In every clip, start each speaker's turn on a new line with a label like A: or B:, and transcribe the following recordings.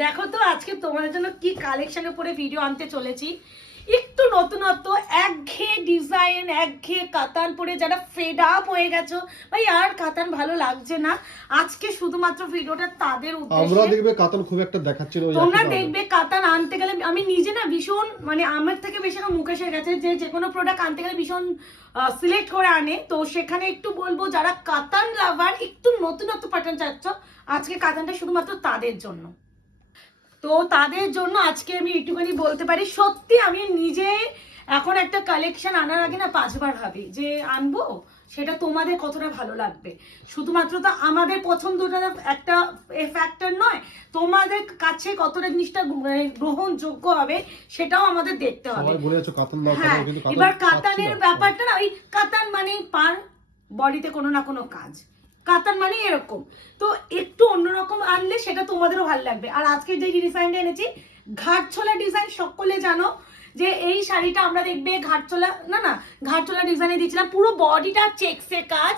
A: দেখো তো আজকে তোমাদের জন্য কি কালেকশনের উপরে ভিডিও আনতে চলেছি। একটু নতুনত্ব একঘেয়ে ডিজাইন একঘেয়ে কাতান পরে যারা ফেড আপ হয়ে গেছো ভাই আর কাতান ভালো লাগছে না। আজকে শুধুমাত্র ভিডিওটা তাদের উদ্দেশ্যে।
B: আমরা দেখবে কাতান খুব একটা দেখাচ্ছি
A: তোমরা দেখবে কাতান আনতে গেলে আমি নিজে না ভীষণ মানে আমার থেকে বেশি মুকেশের গেছে যে যে কোনো প্রোডাক্ট আনতে গেলে ভীষণ সিলেক্ট করে আনে। তো সেখানে একটু বলব যারা কাতান লাভার একটু নতুনত্ব প্যাটার্ন চাচ্ছ আজকে কাতানটা শুধুমাত্র তাদের জন্য। তো তাদের জন্য আজকে আমি একটুখানি বলতে পারি সত্যি আমি নিজে এখন একটা কালেকশন আনার আগে না পাঁচবার ভাবি যে আনব সেটা তোমাদের কতটা ভালো লাগবে। শুধুমাত্র তো আমাদের পছন্দটা একটা ফ্যাক্টর নয় তোমাদের কাছে কতটা জিনিসটা মানে গ্রহণযোগ্য হবে সেটাও আমাদের দেখতে হবে। হ্যাঁ এবার কাতানের ব্যাপারটা না ওই কাতান মানে পার বডিতে কোনো না কোনো কাজ। কাতান মানে এরকম। তো একটু অন্যরকম আনলে সেটা তোমাদেরও ভালো লাগবে। আর আজকে যে ডিজাইনটা এনেছি ঘাটছোলা ডিজাইন সকলে জানো যে এই শাড়িটা আমরা দেখবে ঘাটছোলা না না ঘাটছোলা ডিজাইনে দিয়েছিলাম। পুরো বডিটা চেক্সের কাজ।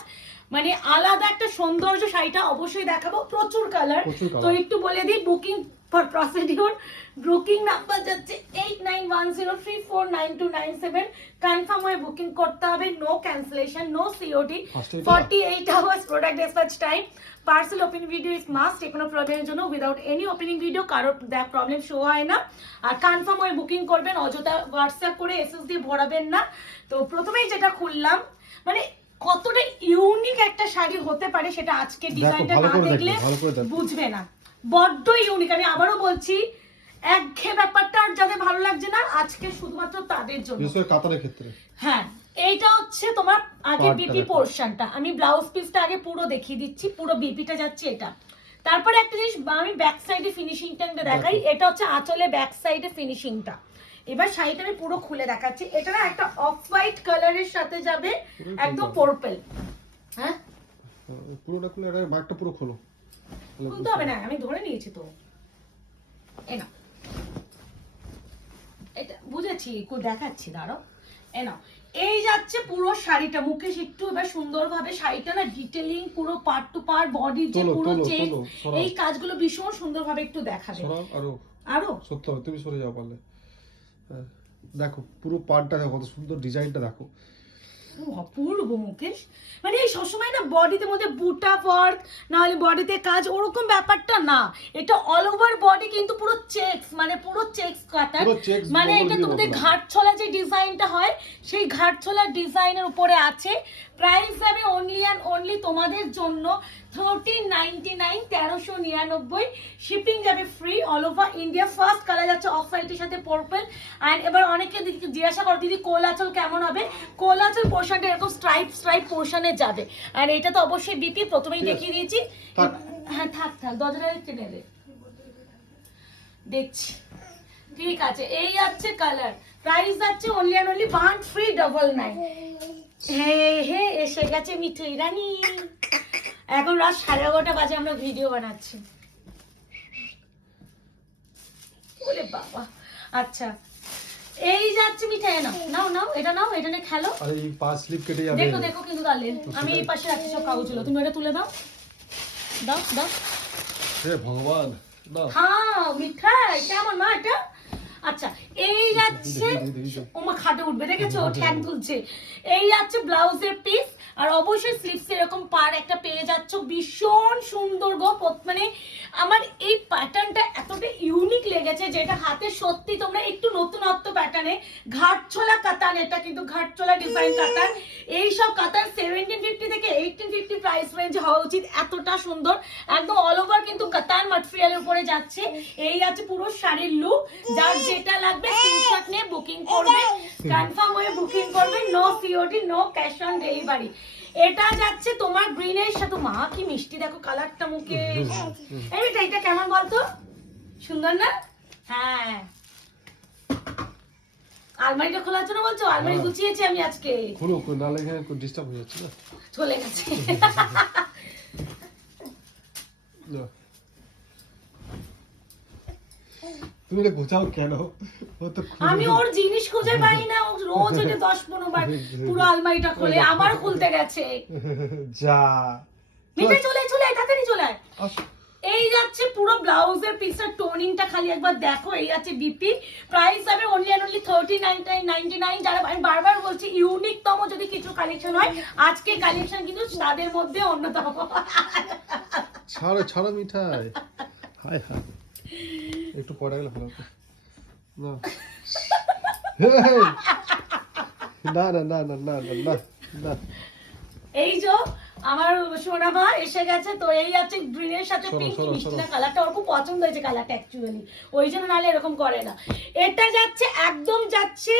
A: মানে আলাদা একটা সৌন্দর্য শাড়িটা অবশ্যই দেখাবো। প্রচুর কালার তো একটু বলে দিই booking for procedure booking number যাচ্ছে eight nine one zero three four nine two nine seven confirm হয়ে বুকিং করতে হবে no cancellation no COD? Forty eight hours product dispatch time parcel opening video is must যে কোনো প্রবলেমের জন্য without any opening video কারোর দেখ problem show হয় না। আর কনফার্ম হয়ে বুকিং করবেন অযথা হোয়াটসঅ্যাপ করে এসএস দিয়ে ভরাবেন না। তো প্রথমেই যেটা খুললাম মানে কতটা ইউনিক একটা শাড়ি হতে পারে সেটা আজকে ডিজাইনটা না দেখলে বুঝবে না। বড্ড ইউনিক আমি আবারও বলছি একঘেয়ে ব্যাপারটা আর যাদের ভালো লাগছে না আজকে শুধুমাত্র তাদের জন্য।
B: কাতানের ক্ষেত্রে।
A: হ্যাঁ এইটা হচ্ছে তোমার আগে বিপি। পোর্শনটা আমি ব্লাউজ পিসটা আগে পুরো দেখিয়ে দিচ্ছি পুরো বিপিটা যাচ্ছে এটা। তারপরে একটা জিনিস আমি ব্যাক সাইডে ফিনিশিংটা দেখাই এটা হচ্ছে আঁচলে ব্যাক সাইডে ফিনিশিংটা এবার শাড়িটা আমি পুরো খুলে দেখাচ্ছি। এটা না একটা অফ হোয়াইট কালারের সাথে যাবে একদম পার্পল হ্যাঁ?
B: পুরোটা খুলে এটা ব্যাগটা পুরো খোলো।
A: খুলতে হবে না আমি ধরে নিয়েছি তো। এ নাও। এটা বুঝেছি একটু দেখাচ্ছি দাঁড়ো এ নাও। এই যাচ্ছে পুরো শাড়িটা। মুকেশ একটু এবার সুন্দরভাবে শাড়িটা না ডিটেলিং পুরো পার্ট টু পার্ট বডির যে পুরো চেক এই কাজগুলো ভীষণ সুন্দরভাবে একটু দেখাবে।
B: আরও।
A: আরও?
B: সত্য তুমি সরে যাও পারলে। দেখো পুরো পার্টটা দেখো কত সুন্দর ডিজাইনটা দেখো।
A: অপূর্ব মুকেশ। মানে এই সবসময় না বডিতে মধ্যে বুটা ওয়ার্ক না হলে বডিতে কাজ ওরকম ব্যাপারটা না। এটা অল ওভার বডি কিন্তু পুরো চেকস মানে পুরো চেকস কাটার। মানে এটা তোমাদের। ঘাটছলা যে ডিজাইনটা হয় সেই ঘাটছলা ডিজাইনের উপরে আছে। প্রাইস যাবে অনলি অ্যান্ড অনলি তোমাদের জন্য থার্টিন নাইনটি নাইন তেরোশো নিরানব্বই। শিপিং যাবে free all over India first colour যাচ্ছে অফ হোয়াইটের সাথে পার্পল অ্যান্ড এবার অনেকে জিজ্ঞাসা করো দিদি কোলাচল কেমন হবে? কোলাচল পোর্শনটা এরকম স্ট্রাইপ স্ট্রাইপ পোর্শনে যাবে। আর এটা তো অবশ্যই বিপি প্রথমেই দেখিয়ে দিয়েছি। হ্যাঁ থাক থাক দরজাটা টেনে দে দেখছি। ঠিক আছে এই যাচ্ছে কালার প্রাইস যাচ্ছে only and only one three double nine হে হে এসে গেছে মিঠুই রানী। এখন রাত সাড়ে এগারোটা বাজে আমরা ভিডিও বানাচ্ছি। ওরে বাবা। আচ্ছা এই যাচ্ছে মিঠাই নাও নাও নাও এটা নাও এটা নিয়ে খেলো।
B: আর এই পা স্লিপ কেটে যাবে।
A: দেখো দেখো কিন্তু তাহলে আমি এই পাশে রাখছি সব কাগজগুলো তুমি এটা তুলে দাও। দাও দাও।
B: হে ভগবান দাও।
A: হ্যাঁ মিঠাই কেমন মা এটা আচ্ছা এই যাচ্ছে। ওমা খাটে উঠবে দেখেছ? ঠ্যাং তুলছে। এই যাচ্ছে ব্লাউজের পিস আর অবশ্যই স্লিপস এরকম পার একটা পেয়ে যাচ্ছ। ভীষণ সুন্দর গো মানে আমার এই প্যাটার্নটা এতটা ইউনিক লেগেছে যেটা হাতে সত্যি তোমরা একটু নতুনত্ব প্যাটার্নে ঘাটছোলা কাতান এটা কিন্তু ঘাটছোলা ডিজাইন কাতান। এই সব কাতান সেভেন্টিন ফিফটি থেকে এইটিন ফিফটি প্রাইস রেঞ্জ হওয়া উচিত এতটা সুন্দর। একদম অল ওভার কিন্তু কাতান মাটেরিয়ালের উপরে যাচ্ছে। এই আছে পুরো শাড়ির লুক যার যেটা লাগবে স্ক্রিনশট নিয়ে বুকিং করবে। কনফার্ম হয়ে বুকিং করবে no COD no cash on delivery এটা যাচ্ছে তোমার গ্রিনের সাথে। মা কি মিষ্টি দেখো কালারটা মুখে। এই মিঠাইটা কেমন বলতো? সুন্দর না? হ্যাঁ। আলমারিটা খোলার জন্য বলছো? আলমারি
B: হ্যাঁ।
A: গুছিয়েছি আমি আজকে।
B: খুলো নাহলে এখানে ডিস্টার্ব হয়ে যাচ্ছে না?
A: চলে গেছে
B: না। তুমি এটা গোছাও কেন?
A: আমি ওর জিনিস খুঁজে পাই না রোজ ওইটা দশ পনেরো বার পুরো আলমারিটা খোলে আবার খুলতে গেছে।
B: যা।
A: মিঠে চলে চলে তাড়াতাড়ি চলে এই যাচ্ছে পুরো ব্লাউজের পিসের টোনিংটা খালি একবার দেখো এই যাচ্ছে বিপি প্রাইস হবে only and only thirty ninety nine যারা আমি বারবার বলছি ইউনিকতম যদি কিছু কালেকশন হয় আজকে কালেকশন কিন্তু তাদের মধ্যে অন্যতম।
B: ছাড়ো ছাড়ো মিঠাই। হায় হায়। একটু পরে গেলে ভালো না। না না না না না না না
A: এই যে আমার সোনা মা এসে গেছে তো এই আছে গ্রিনের সাথে পিঙ্ক মিষ্টি না কালারটা ওর খুব পছন্দ হয়েছে কালারটা অ্যাকচুয়ালি ওই জন্য নাহলে এরকম করে না। এটা যাচ্ছে একদম যাচ্ছে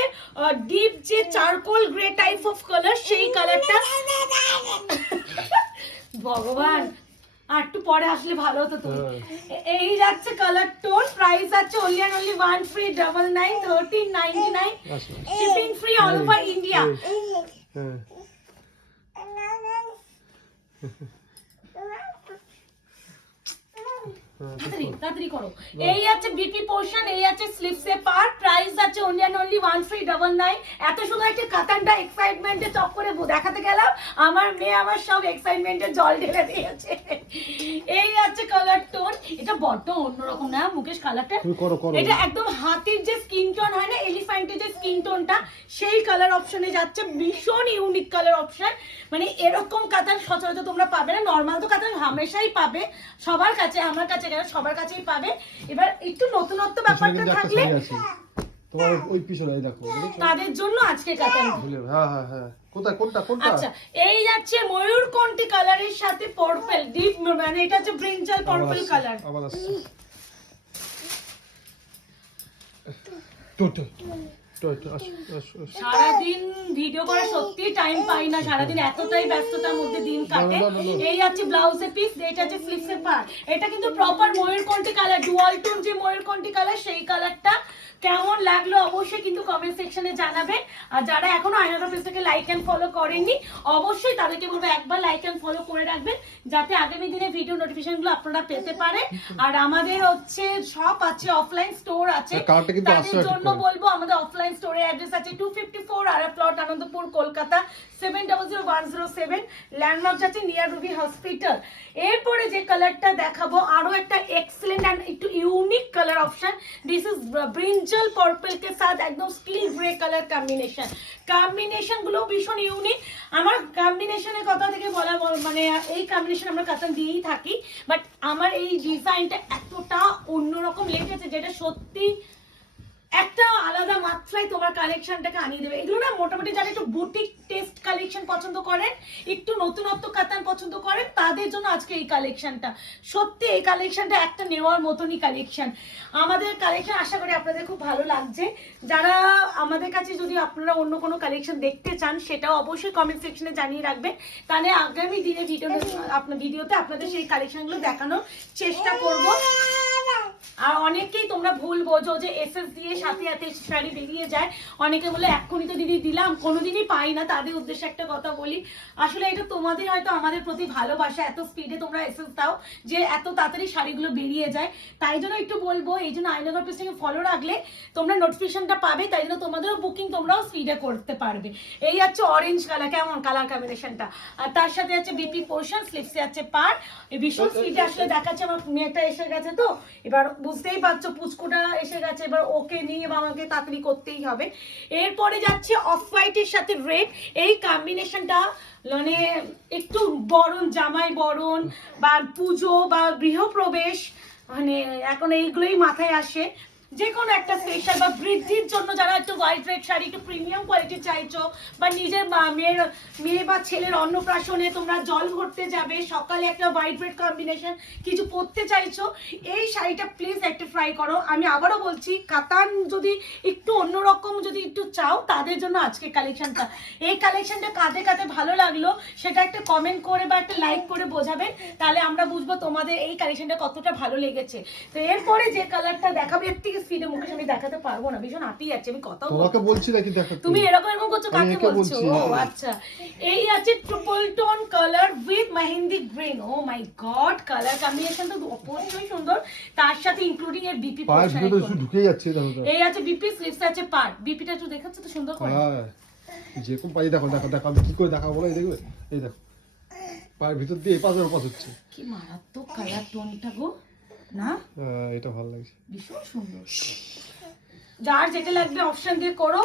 A: ডিপ যে charcoal grey type of colour সেই কালারটা ভগবান। আর একটু পরে আসলে ভালো হতো তো
B: হ্যাঁ।
A: এই যাচ্ছে কালার টোন প্রাইস আছে only and only one three double nine thirteen ninety nine shipping free all over India
B: হ্যাঁ হ্যাঁ, ঠিক
A: তাড়াতাড়ি
B: করো।
A: তাড়াতাড়ি করো। এই আছে বিপি পোর্শন এই আছে স্লিপস এ পার প্রাইস আছে only and only one three double nine এত সুন্দর একটা কাতানটা এক্সাইটমেন্টে চক করে দেখাতে গেলাম। আমার মেয়ে আমার সব এক্সাইটমেন্টে জল ঢেলে দিয়েছে। এই আছে কালার টোন এটা বড্ড অন্যরকম না মুকেশ কালারটা
B: তুমি করো করো।
A: এটা একদম হাতির যে স্কিন টোন হয় না এলিফ্যান্টের যে স্কিন টোনটা সেই কালার অপশনে যাচ্ছে। ভীষণ ইউনিক কালার অপশন মানে এরকম কাতান সচরাচর তোমরা পাবে না। নর্মাল তো কাতান হামেশাই পাবে। সবার কাছে আমার কাছে কেন সবার কাছেই পাবে। এবার একটু নতুনত্ব ব্যাপারটা থাকলে
B: তোমার ওই পিছনে এই দেখো দেখেছ?
A: তাদের জন্য আজকে কাতান
B: হ্যাঁ হ্যাঁ হ্যাঁ। কোথায় কোনটা কোনটা?
A: আচ্ছা এই যাচ্ছে ময়ূরকণ্ঠী কালারের সাথে পার্পল ডিপ মানে এটা হচ্ছে ব্রিঞ্জাল পার্পল কালার
B: আবার আসছে। টোটো।
A: সারাদিন ভিডিও করে সত্যি টাইম পাই না সারাদিন এতটাই ব্যস্ততার মধ্যে দিন কাটে। এই আছে ব্লাউজের পিস এটা পার এটা কিন্তু প্রপার ময়ূরকণ্ঠী কালার ডুয়াল টোন যে ময়ূরকণ্ঠী কালার সেই কালারটা কেমন লাগল অবশ্যই কিন্তু কমেন্ট সেকশনে জানাবেন। আর যারা এখনও আয়নাটা পেজটাকে লাইক অ্যান্ড ফলো করেননি অবশ্যই তাদেরকে বলব একবার লাইক অ্যান্ড ফলো করে রাখবেন যাতে আগামী দিনে ভিডিও নোটিফিকেশনগুলো আপনারা পেতে পারে আর আমাদের হচ্ছে সব আছে অফলাইন স্টোর আছে।
B: আসছে
A: তাদের জন্য বলব আমাদের অফলাইন স্টোরের অ্যাড্রেস আছে টু ফিফটি ফোর আর plot Anandapur Kolkata seven double zero one zero seven landmark আছে নিয়ার রুবি হসপিটাল এরপরে যে কালারটা দেখাবো আরও একটা এক্সেলেন্ট অ্যান্ড একটু unique colour option this is brinjal purple কে সাথ একদম স্কিন গ্রে কালার কম্বিনেশন কম্বিনেশনগুলো ভীষণ ইউনিক আমার কম্বিনেশনের কথা থেকে বলা মানে এই কম্বিনেশন আমরা কাতান দিয়েই থাকি বাট আমার এই ডিজাইনটা এতটা অন্যরকম লেগেছে যেটা সত্যি মাত্রায় তোমার কালেকশনটাকে আনিয়ে দেবে। এগুলো না মোটামুটি যারা একটু বুটিক টেস্ট কালেকশন পছন্দ করেন, একটু নতুনত্ব কাতান পছন্দ করেন, তাদের জন্য আজকে এই কালেকশনটা সত্যি, এই কালেকশনটা একটা নেওয়ার মতনই কালেকশন আমাদের কালেকশন আশা করি আপনাদের খুব ভালো লাগছে। যারা আমাদের কাছে যদি আপনারা অন্য কোনো কালেকশন দেখতে চান, সেটাও অবশ্যই কমেন্ট সেকশনে জানিয়ে রাখবেন। তাহলে আগামী দিনে ভিডিও আপনার ভিডিওতে আপনাদের সেই কালেকশনগুলো দেখানোর চেষ্টা করব। আর অনেকেই তোমরা ভুল বোঝো যে এস এস দিয়ে সাথে সাথে শাড়ি বেরিয়ে যায়। অনেকে বলে এক্ষুনি তো দিদি দিলাম কোনোদিনই পাই না। তাদের উদ্দেশ্যে একটা কথা বলি। আসলে এটা তোমাদের হয়তো আমাদের প্রতি ভালোবাসা এত স্পিডে তোমরা এসএস দাও যে এত তাড়াতাড়ি শাড়িগুলো বেরিয়ে যায়। তাই জন্য একটু বলব এই জন্য আইনগর পেজটাকে ফলো রাখলে তোমরা নোটিফিকেশনটা পাবে তাই জন্য তোমাদেরও বুকিং তোমরাও স্পিডে করতে পারবে। এই হচ্ছে অরেঞ্জ কালার কেমন কালার কম্বিনেশনটা আর তার সাথে আছে বিপি পোর্শন স্লিপসে আছে পার এই ভীষণ স্পিডে আসলে দেখাচ্ছে আমার মেয়েটা এসে গেছে তো। এবার বুঝতেই পারছ, পুচকুটা এসে গেছে, এবার ওকে নিয়ে বা আমাকে তাড়াতাড়ি করতেই হবে। এরপরে যাচ্ছে অফ হোয়াইটের সাথে রেড এই কম্বিনেশনটা মানে একটু বরণ, জামাই বরণ বা পুজো বা গৃহপ্রবেশ মানে এখন এইগুলোই মাথায় আসে। যে কোনো একটা স্পেশাল বা বৃদ্ধির জন্য যারা একটু হোয়াইট রেড শাড়ি, একটু প্রিমিয়াম কোয়ালিটি চাইছো, বা নিজের মা- মেয়ের, মেয়ে বা ছেলের অন্নপ্রাশনে তোমরা জল ভরতে যাবে, সকালে একটা হোয়াইট রেড কম্বিনেশন কিছু পরতে চাইছো, এই শাড়িটা প্লিজ একটা ট্রাই করো। আমি আবারও বলছি, কাতান যদি একটু অন্যরকম যদি একটু চাও, তাদের জন্য আজকে কালেকশনটা এই কালেকশনটা কাঁধে কাঁধে ভালো লাগল, সেটা একটা কমেন্ট করে বা একটা লাইক করে বোঝাবেন তাহলে আমরা বুঝব তোমাদের এই কালেকশনটা কতটা ভালো লেগেছে। তো এরপরে যে কালারটা দেখাবো থেকে মুখে আমি দেখাতে পারব না ভীষণ যাচ্ছে আমি কথাও
B: তোমাকে বলছি নাকি দেখো
A: তুমি এরকম এরকম করছ কাকে বলছো? ও। আচ্ছা। এই আছে triple tone colour with mehendi green oh my god colour combination তো সুন্দর। তার সাথে ইনক্লুডিং এর বিপি
B: শুধু ঢুকে যাচ্ছে
A: এই আছে বিপি স্লিপস আছে পার্ট বিপিটা একটু দেখাচ্ছে তো সুন্দর করে?
B: হ্যাঁ যেরকম পাই দেখো দেখো দেখো আমি কি করে দেখাবো বলো এই দেখবে? এই দেখো। পায়ের ভিতর দিয়ে এপাশ ওপাশ হচ্ছে।
A: কি মারাত্মক কালার টোনটা গো। না?
B: এটা ভালো লাগছে।
A: ভীষণ সুন্দর। যার যেটা লাগবে অপশন দিয়ে করো।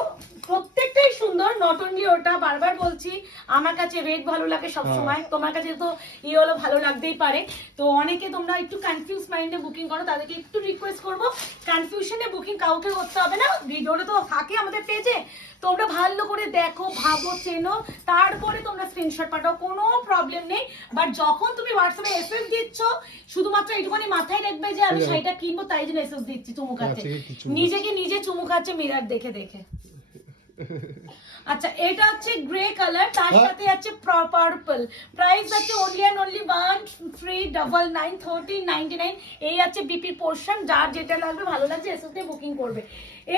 A: প্রত্যেকটাই সুন্দর নট অনলি ওটা বারবার বলছি আমার কাছে রেড ভালো লাগে সব
B: হ্যাঁ।
A: সময়। তোমার কাছে তো ইয়েলো ভালো লাগতেই পারে। তো অনেকে তোমরা একটু কনফিউজ মাইন্ডে বুকিং করো তাদেরকে একটু রিকোয়েস্ট করব। কনফিউশনে বুকিং কাউকে করতে হবে না। ভিডিওটা তো থাকে আমাদের পেজে তোমরা ভালো করে দেখো ভাবো চেনো তারপরে তোমরা স্ক্রিনশট পাঠাও কোনো প্রবলেম নেই। বাট যখন তুমি হোয়াটসঅ্যাপে এসএস দিচ্ছ শুধুমাত্র এইটুখানি মাথায় রাখবে যে আমি। শাড়িটা কিনবো তাই জন্য এসএস দিচ্ছি চুমু খাচ্ছে নিজেকে নিজে চুমু খাচ্ছে মিরার দেখে দেখে। আচ্ছা এটা হচ্ছে গ্রে কালার তার
B: হ্যাঁ।
A: সাথে আছে পার্পল প্রাইস আছে only and only one three double nine thirty ninety nine এই আছে বিপি পোর্শন যার যেটা লাগবে ভালো লাগছে এর সাথে বুকিং করবে।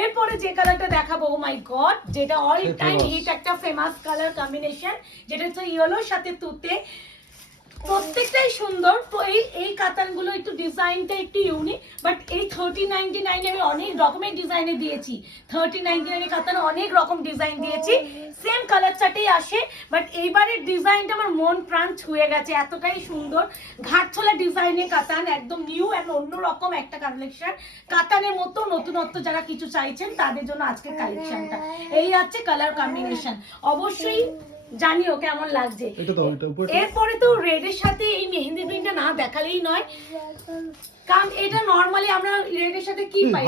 A: এরপরে যে কালারটা দেখাবো ও মাই গড যেটা অল টাইম হিট একটা ফেমাস কালার কম্বিনেশন যেটা হচ্ছে ইয়েলোর সাথে তুতে। প্রত্যেকটাই সুন্দর। তো এই এই কাতানগুলো একটু ডিজাইনটা একটু ইউনিক বাট এই থার্টি নাইনটি নাইনে আমি অনেক রকমের ডিজাইনে দিয়েছি। থার্টি নাইনটি নাইনে কাতান অনেক রকম ডিজাইন দিয়েছি। সেম কালার চার্টেই আসে বাট এইবারের ডিজাইনটা আমার মন প্রাণ ছুঁয়ে গেছে, এতটাই সুন্দর। ঘাটছলা ডিজাইনের কাতান, একদম নিউ অ্যান্ড অন্য রকম একটা কালেকশন কাতানের মতো নতুনত্ব যারা কিছু চাইছেন, তাদের জন্য আজকের কালেকশনটা এই আছে কালার কম্বিনেশন অবশ্যই জানিও কেমন লাগছে।
B: তো
A: এরপরে তো রেডের সাথে এই মেহেন্দি প্রিন্টটা না দেখালেই নয়। কারণ এটা নর্মালি আমরা রেড এর সাথে কি পাই?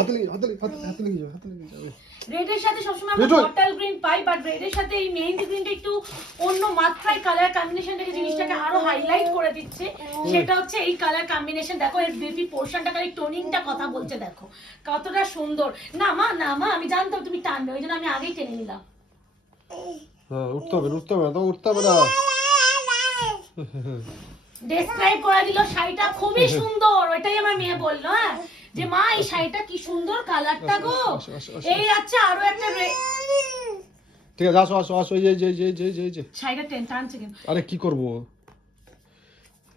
B: যাবে
A: রেডের সাথে সবসময় আমরা বটল গ্রিন পাই বাট রেডের সাথে এই মেহেন্দি গ্রিনটা একটু অন্য মাত্রায় কালার কম্বিনেশন থেকে জিনিসটাকে আরও হাইলাইট করে দিচ্ছে। সেটা হচ্ছে এই কালার কম্বিনেশন দেখো এর বেবি পোর্শনটা খালি টোনিংটা কথা বলছে দেখো। কতটা সুন্দর। না মা না মা আমি জানতাম তুমি টানবে ওই জন্য আমি আগেই টেনে নিলাম।
B: হ্যাঁ উঠতে হবে উঠতে হবে তো উঠতে হবে না।
A: ডেসক্রাইব করে দিল শাড়িটা খুবই সুন্দর ওইটাই আমার মেয়ে বলল হ্যাঁ? যে মা এই শাড়িটা কি সুন্দর কালারটা গো। এই আছে আরও একটা
B: ঠিক আছে আসো আসো আসো এই যে যে যে যে যে
A: শাড়িটা টেন টানছে কিন্তু।
B: আরে কি করব?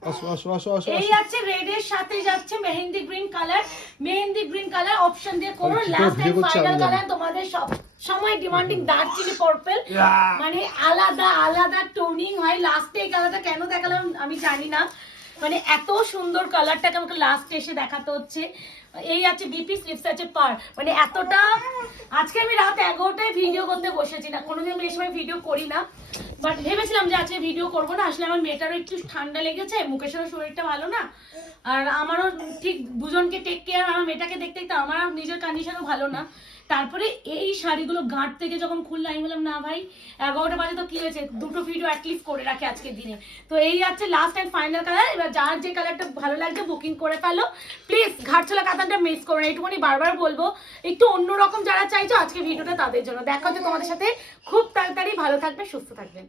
B: আসো আসো আসো আসো
A: এই আছে রেড এর সাথে যাচ্ছে mehendi green colour mehendi green colour option দিয়ে করে লাস্ট এন্ড ফাইনাল কালার তোমাদের সব সময় ডিমান্ডিং চিলি পার্পল মানে আলাদা আলাদা টোনিং হয়। লাস্টে এই কালারটা কেন দেখালাম আমি জানি না। মানে এত সুন্দর কালারটাকে আমাকে লাস্টে এসে দেখাতে হচ্ছে। এই আছে বিপি স্লিপস আছে পার মানে এতটা আজকে আমি রাত এগারোটায় ভিডিও করতে বসেছি না। কোনোদিন আমি এই সময় ভিডিও করি না। বাট ভেবেছিলাম যে আজকে ভিডিও করব না। আসলে আমার মেয়েটারও একটু ঠান্ডা লেগেছে। মুকেশেরও শরীরটা ভালো না। আর আমারও ঠিক দুজনকে টেক কেয়ার আমার মেয়েটাকে দেখতে দেখতে আমার নিজের কন্ডিশনও ভালো না। তারপরে এই শাড়িগুলো গাঁট থেকে যখন খুললাম আমি বললাম, না ভাই, এগারোটা বাজে তো কি হয়েছে? দুটো ভিডিও অ্যাটলিস্ট করে রাখে আজকের দিনে। তো এই হচ্ছে লাস্ট অ্যান্ড ফাইনাল কালার এবার যার যে কালারটা ভালো লাগছে বুকিং করে ফেলো। প্লিজ ঘাটছলা কাতানটা মিস করো না। এটুকুনি বারবার বলব, একটু অন্যরকম যারা চাইছো আজকে ভিডিওটা তাদের জন্য। দেখা হচ্ছে তোমাদের সাথে। খুব তাড়াতাড়ি ভালো থাকবে, সুস্থ থাকবেন।